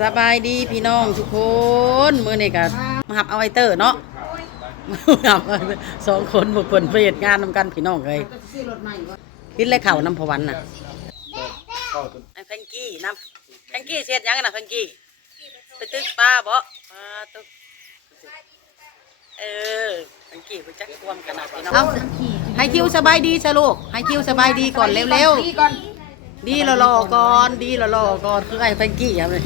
สบายดีพี่น้องทุกคนมื้อนี้ก็มาหับเอาไอเตอร์เนาะมาหับเอาสองคนบุกเพิ่นไปเฮ็ดงานนำกันพี่น้องเอ้ยกินเลยข้าวน้ำพวันน่ะไอ้แพงกี้น้ำแพงกี้เสียดหยังกันน่ะแพงกี้ไปตึกปลาบ่ปลาตึกเออแพงกี้ไปจักความขนาดพี่น้องเอาให้คิวสบายดีซะลูกให้คิวสบายดีก่อนเร็วๆ ดีละรอก่อนดีละรอก่อนคือไอ้แฟงกี้ครับเลย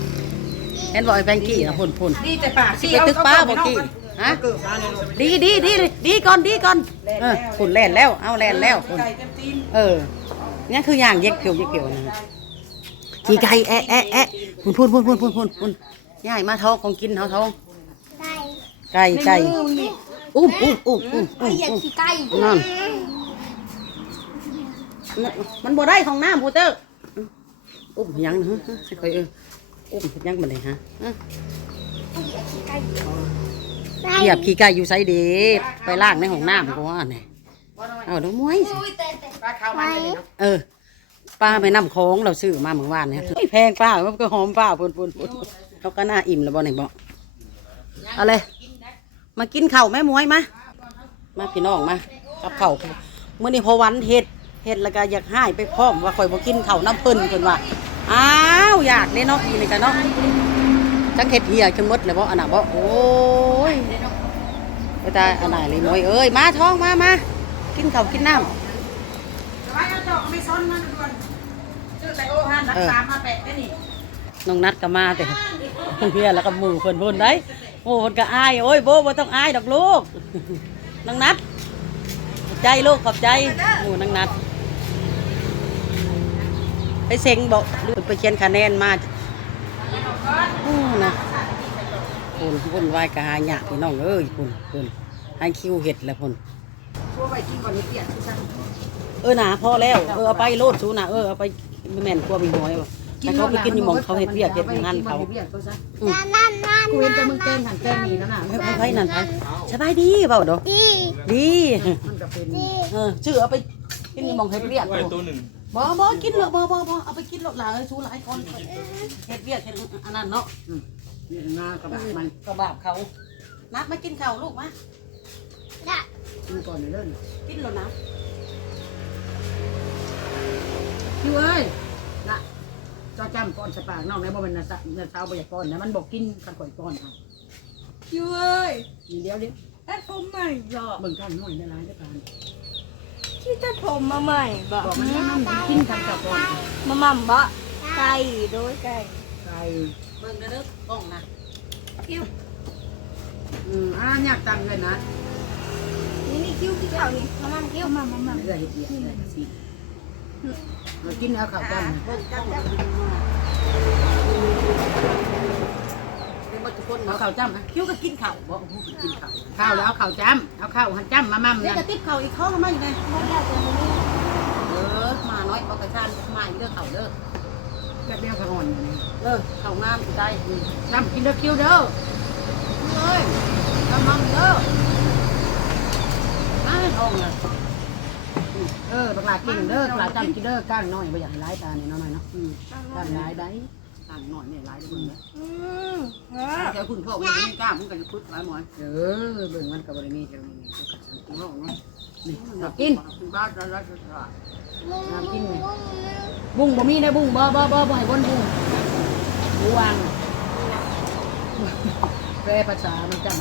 เห็นบอกไอ้แฟงกี้นะพุ่นพุ่นดีแต่ปากไปตึกป้าบอกกี้ฮะดีดีดีดีก่อนดีก่อนเออพุ่นแล่นแล้วเอาแล่นแล้วพุ่นไก่เต็มตีนเออนี่คืออย่างเย็กเขียวเย็กเขียวนะขี่ไก่แอะแอะแอะพุ่นพุ่นพุ่นพุ่นพุ่นพุ่นพุ่นย่ายมาท้องของกินเขาท้องไก่ไก่อุ้มอุ้มอุ้มอุ้มอุ้มอยากอุ้มขี่ไก่นั่น มันบ่ได้ของน้ำพูเตอร์อุ้มยังนะฮะค่อยเอออุ้มยังมันเลยฮะฮะอยากขี่ไก่เหยียบขี้ไก่อยู่ไซเดไปล่างในห้องน้ำกูว่าเนี่ยเอาดอกมวยสิอุ้ยแต่แต่ปลาข้าวมันเลยเนาะเออป้าไปนำโค้งเราซื้อมาเมื่อวานเนี่ยเฮ้ยแพงป้ามันก็หอมป้าปุ่นปุ่นปุ่นเขาก็น่าอิ่มแล้วบ่ไหนบอกเอาเลยมากินข้าวแม่มวยมามาพี่น้องมากับข้าวเมื่อนี้พอวันเฮ็ด เฮ็ดแล้วก็อยากให้ไปพร้อมว่าข่อยบ่กินข้าวน้ำเพิ่นเพิ่นว่าอ้าวอยากเด้เนาะอีนี่กันเนาะจักเฮ็ดเหียจนหมดเลยบ่อันน่ะบ่โอ้ยไปตายอันไหนเลยมวยเอ้ยมาท้องมามากินข้าวกินน้ำแต่ว่าเอาดอกไม่ซ้อนมันด่วนชื่อแต่โอฮันรักษามาแปะได้นี่น้องนัดก็มาแต่เพื่อนแล้วก็หมู่เพิ่นพุ่นได้หมู่เพิ่นก็อายโอ้ยโบบ่ต้องอายดอกลูกน้องนัดขอบใจลูกขอบใจหมู่น้องนัด ไปเซ็งบอกหรือไปเขียนคะแนนมาอู้นะพุ่นพุ่นไหวายกะหาหยาพี่น้องเอ้ยพุ่นพุ่นให้คิวเห็ดแล้วพุ่นชั่วไปกินก่อนนี่เปลี่ยนที่ฉันเออหนาพอแล้วเออเอาไปโลดสูนะเออเอาไปแม่นกลัวมีหอยบ่แต่เขาไปกินอยู่หมองเขาเห็ดเวียกเห็ดงานเขาเบียดเขานั่นนั่นนั่นกูเห็นแต่มึงแกงหันแกงนี่แล้วน่ะไปไปไปนั่นไปสบายดีเปล่าดอกดีดีมันก็เป็นเออชื่อเอาไปกินอยู่หมองเห็ดเวียกไว้ตัวหนึ่ง บ่บ่กินหรอกบ่บ่บ่เอาไปกินหรอกหลายสู้หลายคนเห็ดเวียกเห็ดอันนั้นเนาะนี่งากับมันกระบาบเขานัดมากินข้าวลูกมาได้กินก่อนนี่เล่นกินแล้วนะคิวเอ้ยน่ะเจ้าจำก่อนสปากนอกนะบ่เป็นนะสะนะสาวบ่อยากก่อนนะมันบอกกินกันก่อยก่อนค่ะคิวเอ้ยมีเดียวดิตัดผมใหม่บ่เบิ่งข้างน้อยได้หลายได้การ ที่ตัดผมมาใหม่บ่บอกมันมันกินกันกับก่อนมาหม่ำบ่ไก่โดยไก่ไก่เบิ่งเด้อเด้อกล้องนะคิวอืมอ่าอยากตังเลยนะนี่นี่คิวที่เขานี่มาหม่ำคิวมามาหม่เรื่องเห็ดเดียดสิเรากินเอาข้าวกันเบิ่งกล้องนะเป็น หมดทุกคนเอาเนาะข้าวจ้ำนะคิ้วก็กินข้าวบ่โอ้โหกินข้าวข้าวแล้วเอาข้าวจ้ำเอาข้าวหันจ้ำมามั่มนี่นะกระติบข้าวอีกข้าวทำไมอยู่ไงบ่ได้ตัวนี้เออมาน้อยเอากระชานมาอีกเด้อข้าวเด้อแค่เดียวข้าวอ่อนอยู่นี่เออข้าวงามใจอืมจ้ำกินเด้อคิวเด้อเอ้ยจ้ำมั่มเด้อมาให้ท้องเลยเออบักหลากินเด้อบักหลาจ้ำกินเด้อก้างน้อยไม่อยากให้ร้ายตาเนี่ยน้อยๆเนาะอืมก้างร้ายได้ ก้างน้อยเนี่ยร้ายได้เบิ่งนะอืมฮะแต่คุณพ่อคุณไม่กล้ามึงก็จะพุดหลายหมอนเออเบิ่งมันกับบริมีเท่านี้นี่กัดสังของเราเนาะนี่เอากินบ้านเราเราจะน้ำกินไงบุ้งบ่มีได้บุ้งบ่บ่บ่บ่ให้บนบุ้งบูวางแปลภาษามันจำ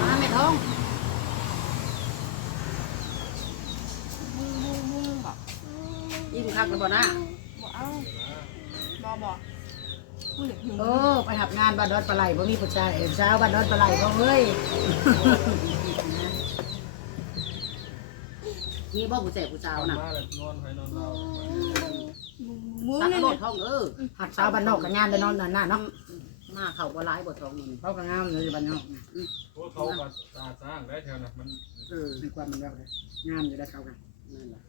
มาแม่ท้อง บุ้งบุ้งบุ้งบ่ ยิ้มคักแล้วบ่นะบ่เอาบ่บ่กูอยากหิวเออไปหับงานบ้านดอนปลาไหลบ่มีผู้ชายเอ็มสาวบ้านดอนปลาไหลบ่เฮ้ยนี่บ่ผู้แสบผู้สาวน่ะมาแล้วนอนไปนอนเรามึงตักนี่โลดท้องเออหัดสาวบ้านนอกกับงานได้นอนนั่นน่ะเนาะมาเข้าบ่หลายบ่ท้องนี่เขาก็งามเลยบ้านนอกน่ะเพราะเขาก็สร้างได้แถวนั้นมันเออในความมันแบบเลยงามอยู่ได้เขากันนั่นแหละ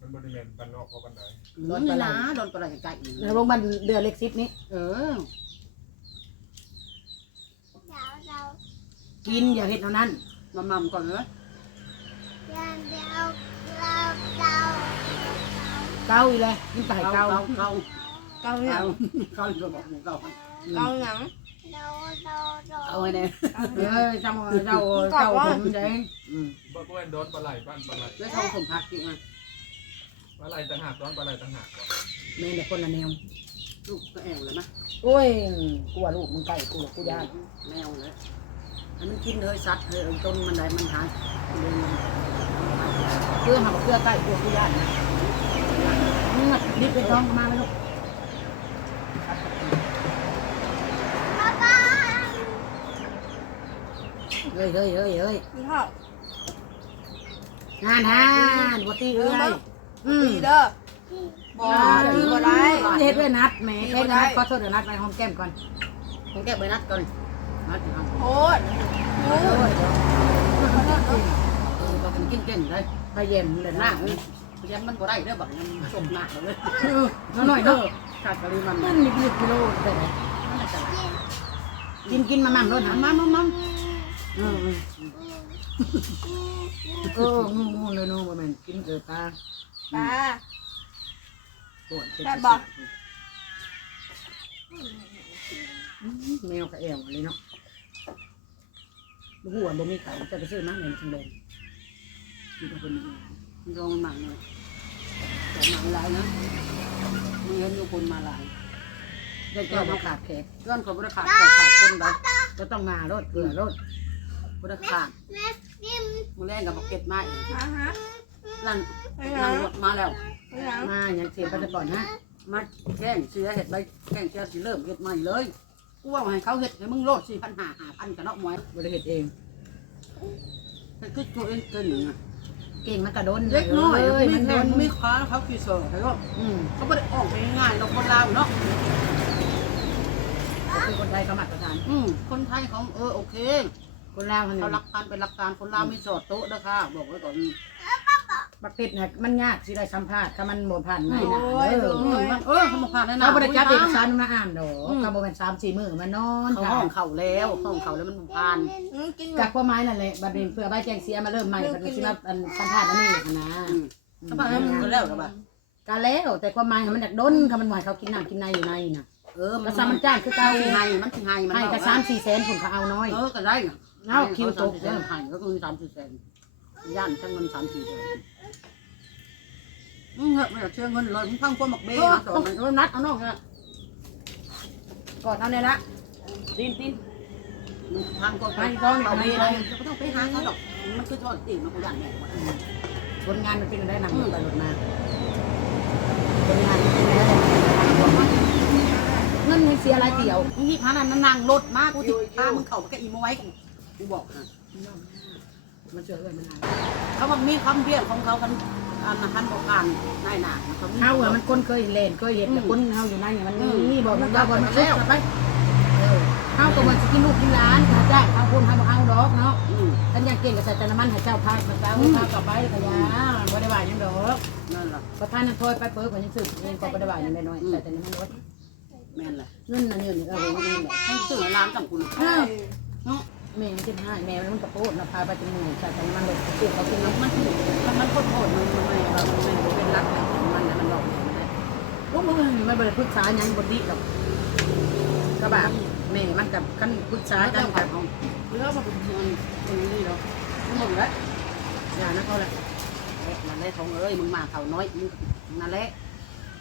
มันบริเวณบ้านนอกเขากันไหนโดนปลาร้าโดนปลาไหลไก่อีกในวงบ้านเดือนเล็กซิปนี้เออ เดี๋ยวเรากินอย่าเฮ็ดเท่านั้นมามั่มก่อนเนอะเดี๋ยวเดี๋ยวเราเรากเกาอีเลยกินไก่เกาเกาเกาเกาหนัเกางเกาอยู่บอกหมูเกาเกาหนังโดโดโดเอาไว้เนี่ยเออเจ้าเจ้าเจ้าผมเด้อืมบ่เว้นโดนปลาไหลบ้านปลาไหลแล้วเขาสมพักจริงอะ ปลาไหลต่างหากโดนปลาไหลต่างหากก่อนแม่แต่คนละแนวลูกก็แอวเลยนะโอ้ยกลัวลูกมึงไก่กลัวกูยานแมวเลยอันมันกินเลยสัตว์เลยจนมันได้มันหายเดินเพื่อหาเพื่อไก่กลัวกูยานนะมึงอะรีบไปท้องมาไหมลูกป้าป้าเฮ้ยเฮ้ยเฮ้ยเฮ้ยกินข้าวงานฮานบตีเอ้ย อืมดีเด้อบ่ดีบ่ได้เฮ็ดไว้นัดแม่เฮ็ดนัดขอโทษเดี๋ยวนัดไปหอมแก้มก่อนผมแก้ไปนัดก่อนนัดครับโคตรงูโอ้ยเออก็กินกินเก่งเลยไปเย็นเลยหนะน้าเอ้ยเพราะฉะนั้นมันก็ได้เด้อแบบนี้มันสมหน้าเลยน้อยหน่อยเนาะขาดปริมาณมัมันนมีกี่กิโลได้ไหมมันจะไหลกินกินมามั่มรถหามามามาเออเอองูงูเลยนูบ่แม่นกินเกิดตา ปลา ปวดแซ่บบ่แมวกระแอวอะไรเนาะบ่ฮู้ว่าบ่มีไก่จะไปซื้อมาในทางแดงกินกับคนนี้มันลงมันหมักเลยแต่หมักหลายนะมึงเห็นอยู่คนมาหลายได้เจ้ามาขาดแขกเพื่อนเขาบริขาดแต่ขาดคนไปก็ต้องมารถเกลือรถบริขาดแม่กิน มึงแรงกับบักเก็ตมาอีก ฮะฮะ นั่น นั่งรถมาแล้วไปหยังมาอย่างเสียไปแต่ก่อนนะมาแข่งเสือเห็ดใบแข่งเสือสิเริ่มเห็ดใหม่เลยกูว่าให้เขาเห็ดให้มึงโลดสี่พันห้าห้าพันกันเนาะมวยบริเหตุเองแต่คือตัวเองเกินหนึ่งอะเก่งมันกระโดนเล็กน้อยเอ้ยไม่มันโดแข่งนไม่ค้าเขาขี่เสือให้ก็อืมเขาไม่ได้ออกไปง่ายเราคนลาวเนาะก็คือคนไทยเขามาตรฐานอืมคนไทยเขาเออโอเค คนลาวเขาเขาเนี่ยรักการเป็นรักการคนลาวมีสอดโต๊ะนะคะบอกไว้ก่อน บักติดน่ะมันยากสิได้สัมภาษณ์ถ้ามันบ่ผ่านไม่นะโอ้ยเอโดออืมมันเออเขามาผ่านแน่นเราบ่ได้จับเอกสารมาอ่านดอกอืมก็บ่แม่น3 4มื้อมันนอนเขาห้องเขาแล้วห้องเขาแล้วมันผ่าน อืมกินหมกัดกความหมายนั่นแหละบัดนี้เพื่อใบแจ้งเสียมาเริ่มใหม่บัดนี้สิมาอันสัมภาษณ์อันนี้นะอืมเขาผ่านแล้วมันก็แล้วหรือเปล่าก็แล้วแต่ความหมายมันอยากดนถ้ามันหมายเขากินน้ำกินในอยู่ในน่ะเออก็ซ้ำมันจ้างคือเก่ามันสิให้มันสิให้มันให้ก็สามสี่แสนผุนเขาเอาน้อย เออก็ได้น่ะเอาคิวตกเออให้ก็คือสามสี่แสนย่านช่างเงินสามสี่แสนมึงเหอะ ไม่อยากเชื่อเงินเลยมึงพังคนหมกเบ้เออมาสอนมันนัดเอาน้องเนี่ยกอนเอาเนี่ยละตีนตีนมึงพังคนท้องเนี่ยเอาเบ้เลยไม่ต้องไปหาเขาหรอกมันคือทอดติ่งมันกูย่านแม่ว่าผลงานมันเป็นได้นำรถไปรถมาผลงานมันเป็นได้เงินมันเสียรายเดียวมึงนี่พานันมันนั่งรถมากกูติพามึงเข้าไปกับอีโมไว้กูบอกนะมันเชื่อเอื้อนมันหายเขาบอกมีคำเรียกของเขากัน อันนะคันบอกการนายหนาเขามี เฮาอะมันคนเคยเล่นเคยเห็นแต่คนเฮาอยู่นั่นเนี่ยมันนี่บอกมันเจ้าเจ้าคคนนมามาแล้แล้วว ไปเออเฮาก็มันสิกินลูกกินหลานเขาจ้างเขาคนเฮาบ่เอาดอกเนาะอืมท่านยังเก่งกับใส่แต่น้ำมันให้เจ้าพายมาเจ้าพากลับไปก็ยาบ่ได้ว่าหยังดอกนั่นแหละประธานนั่นโทษไปเปิ้ลก็ยังซื้อเองก็บ่ได้ว่าหยังได้น้อยใส่แต่น้ำมันรถแม่นแหละเงินนั่นนี่เออเงินแหละให้ซื้อร้านจังคุณอ้าวเนาะ แม่มันสิให้แม่มันกระโปดนะพาไปจมูกใส่แต่น้ำมันรถซื้อเขากินมันมันมันมันโคตรโหดมันมันไม่มันไม่เป็นรักแบบมันมันหลอกเนี่ยมันลูกมึงมันบ่ได้ปรึกษายังบดีดอกก็แบบแม่มันกับกันปรึกษากันงกักับบเรื่องมันเป็นคนนี้เนาะทั้งหมดล้วอย่านะเขาละนั่นแหละทองเอ้ยมึงมาเขาน้อยมึงนั่นแหละ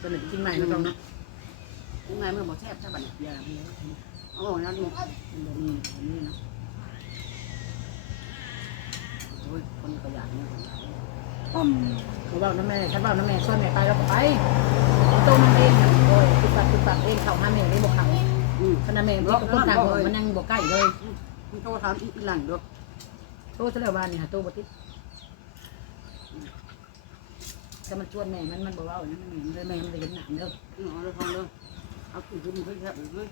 ตัวหนึ่งกินใหม่นะต้องนะมึงไงมึงบอกแซ่บใช่ป่ะเนี่ยอย่าไปเลยโอ้นั่นมึงมันบ่นนี้นะ อ้ยคนขยันเนี่ยเขาบอกน้ำแม่ฉันบอกน้ำแม่ช่วนแม่ไปแล้วก็ไปตัวมันเองนะโอ้ยตุกปักตุกปักเองเขาห้าแม่ได้บอกเขาอืมขณะแม่ที่คนต่างบอกมันยังบอกใกล้เลยมึงโทรถามอีหลังด้วยโตซะแล้วบ้านเนี่ยโตบ่ติดถ้ามันชวนแม่มันมันบอกว่าอย่างนั้นแม่แม่มันเลยเห็นหนามเด้อเอาเลยทองเลยเอาขึ้นขึ้นขึ้นแซ่บเลย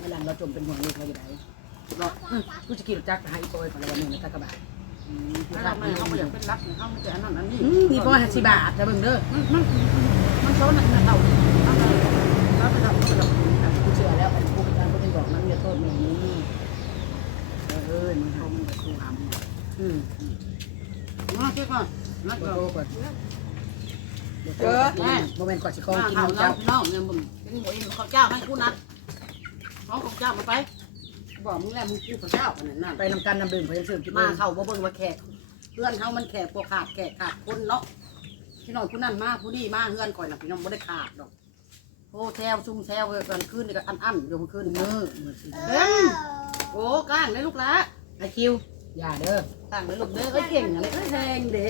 เวลาเราจมเป็นห่วงลูกเราอยู่ไหน บอกกูจะกินจักรหาอีโปยของเราแม่ในตะกระบะอืมถ้าไม่เขาไม่อยากเป็นรักเขาไม่แต่อันนั้นอันนี้นี่พ่อห้าสิบบาทจะเบิ่งเด้อมันมันมันโซนนั่นน่ะเราเอาไปเอาไปทำเอาไปทำกูเชื่อแล้วกูเป็นการกูเป็นบอกมันอย่าโทษแม่นี้เออมันเขามันจะสู้หามอืมมาเช็คก่อนนัดโตก่อนก่อนเออ แม่โมเมนต์ก่อนสิคองมากินข้าวน้ำเจ้าเจ้าพี่น้องเนี่ยมึงเป็นหมูอิ่มข้าวเจ้าให้กูนัดน้องข้าวเจ้ามาไป บอกมึงแล้วมึงกูข้าวเจ้าอันนั้นนั่นไปนำกันนำดื่มเพื่อนซื้อกินมามาเข้าบ่เบิ่งว่าแขกเพื่อนเฮามันแขกพวกขาดแขกขาดคนเนาะพี่น้องผู้นั้นมาผู้นี้มาเฮือนก่อยน่ะพี่น้องบ่ได้ขาดดอกโอ้แซวซุ่มแซวกันคืนนี่ก็อันอันอยู่เมื่อคืนมืมื้ออมือสิเบิ้งโอ้ก้างเลยลูกหละไอคิวอย่าเด้อก้างเลยลูกเด้อเอ้ยเก่งอย่างนี้เอ้ยแรงเด้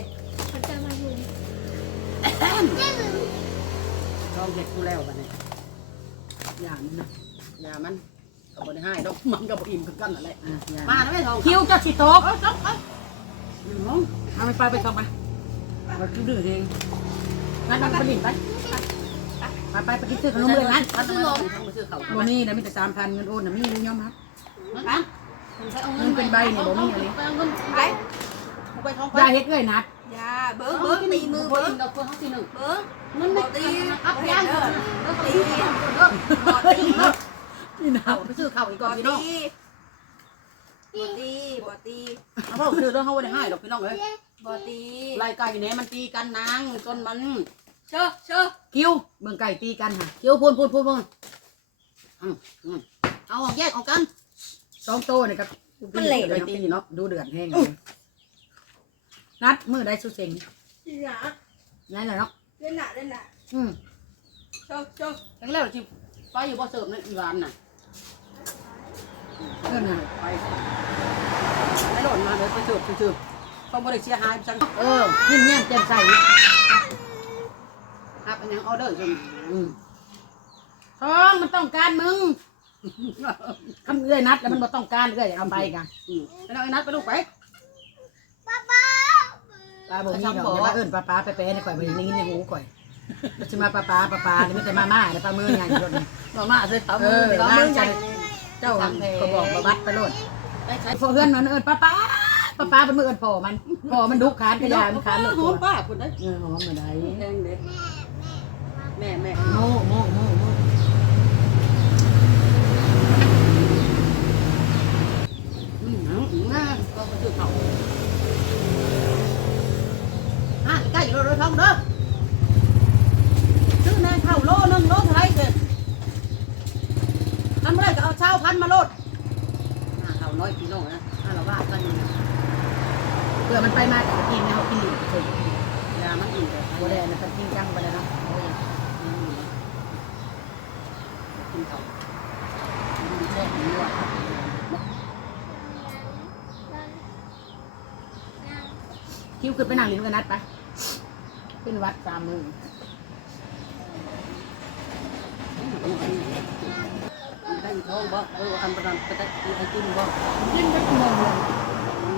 เขาจะมาอยู่ลองเฮ็ดกูแล้วบัดนี้อย่ามันนะอย่ามัน ก็บ่ได้ให้ดอกมันก็บ่อิ่มคือกันนั่นแหละอะอย่ามาแล้วแม่ทองคิวจะสิโตกเอ้ยจบเอ้ยอยู่ห้องเอาไปไปไปก่อนไปมาคิวดื้อเองงั้นมันไปดิ่งไปไปไปไปกินซื้อขนมเลยงั้นมาซื้อลงมาซื้อข้าวบ่มีนะมีแต่สามพันเงินโอนนะมียอมครับนะเงินเป็นใบนี่บ่มีอะไรไปเอาเงินไปเอาไปทองไปอย่าเฮ็ดเอ้ยนัดยาเบิ้งเบิ้งตีมือเบิ้เบิ้งงดอกเบิ้งเขาทีหนึ่งเบิ้งเงินไม่ตีอัพยันเด้อเด้อตี นี่นะเอาไปซื้อข้าวอีกก่อนพี่น้องบ่ตีบ่ตีเอาเพราะคือเรื่องเขาไม่ได้ให้ดอกพี่น้องเอ้ยบ่ตีไล่ไก่เนี่ยมันตีกันนางจนมันเชื่อเชื่อคิวเมืองไก่ตีกันค่ะเกี่ยวพูนพูนพูนพูนอืมอืมเอาออกแยกออกกันสองโตนี่ครับเลยตีเนาะดูเดือดแห้งนัดมือได้สุเซ็งหนานั่นแหละเนาะเล่นหนาเล่นหนาอืมเชื่อเชื่อทั้งแล้วที่ไปอยู่บ่เสริมในอีรานน่ะ เพื่อนไปไม่หล่นมาเลยไปเสิร์ฟไปเสิร์ฟต้องบริเสียหายจังเออยิ้มแย้มแจ่มใสครับอันยังออเดอร์จนท้องมันต้องการมึงคำเอื้อยนัดแล้วมันบ่ต้องการเอื้อยเอาไปกันไปเอาไอ้นัดไปลูกไปป้าป้าปลาบ่มีดอกอย่ามาเอิ้นปลาปลาไปแปะในข่อยบ่ได้ยินในหูข่อยมันสิมาปลาปลาปลาปลานี่มันจะมาม่าแล้วปลามือใหญ่รถมาม่าเลยเอามือปเอาร่ามืงอใจ เจ้าก็บอกมาบัดไปโลดไปใช้พอเพื่อนมันเอิ้นปลาปลาปลาปลาเป็นมือเอิ้นพ่อมันพ่อมันดุขานกระยามันขานรถหตัอวมป้าคุณได้เออหอมมาได้แดงเด็ดแม่แม่โม่โม่โม่โม่อืมอืมนะก็ไปซื้อเขาอะใกล้โลโลทองเด้อซื้อแนงข้าวโลนึงโลเท่าไรเกิดทำอะไร ก็เอาเช้าพันมาโลดอ่าข้าวน้อยพี่น้องนะอ่าเราว่ากันอยู่นะเพื่อมันไปมาแต่กินเนากินอยู่เฉยยามันอิ่มแต่บ่ได้นะกันจริงจังไปแล้วเนาะโอ้ยกินเขาดีแซ่บดีว่ะคิวขึ้นไปนั่งลิ้นกันนัดไปขึ้นวัดสามมือ ได้ท้องบ่เอออันประดันไปได้ไอ้กินบ่กินไปกี่โมงเลย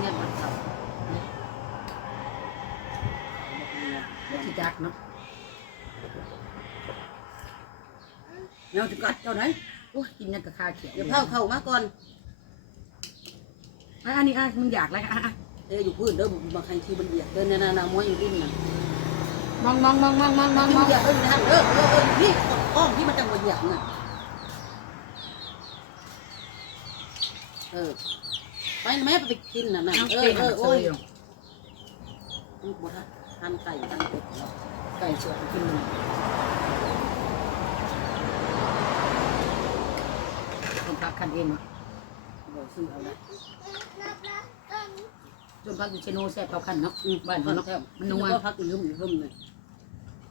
เนี่ยมันเขาสิจักเนาะเนาจะกัดเจ้าไหนโอ้ยกินยังกับข้าเขียวเดี๋ยวเข้าเข้ามาก่อนอะอันนี้อะมึงอยากอะไรอะเอ้อยู่พื้นเด้อบางครั้งที่มันเหยียดเดินนานาม้วยอยู่ดินน่ะมองมองมองมองมองมองมมัองเหยียดเดินนะเออเออเออนี่อ้อมที่มันจังหวะเหยียดน่ะ เออ ไปแม่ไปกินน่ะน่ะน้องเอเก่องเออเซโอ้ยยอยู่บ่ทันทานไก่ทานเป็ดเนาะไก่สวยกินเลยคนพักคันเองเนาะบ่ซื้อเอาได้จนพักอยู่เชโนแซ่บเขาคันเนาะอืมบ้านบ้านเขาเนาะเนาะมันนัวก็พักอยู่ลุ่มอยู่ลุ่มเลย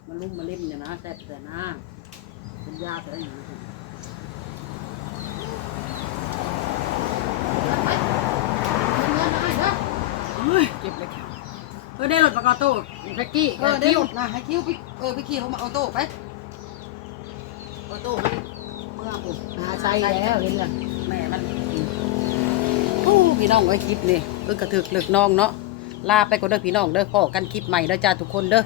มันลุ่มมาเล่มเนี่ยนะแซ่บแต่นะเป็นยาแต่อย่างนี้ เฮ้ยเจ็ บเลยค่ะเออได้รถประกอบโต้แพ็กกี้เออได้หมดนะให้คิ้วไปเออไปขี่เขามาเอาโต้ไปเอาโต้มันเมื่อผมหาใส่แล้วเห็นเลยแม่มันโอ้พี่น้องไว้คลิปนี่เออกระถึกเลือกน้องเนาะลาไปก็เด้อพี่น้องเด้อขอกันคลิปใหม่เด้อจ้าทุกคนเด้อ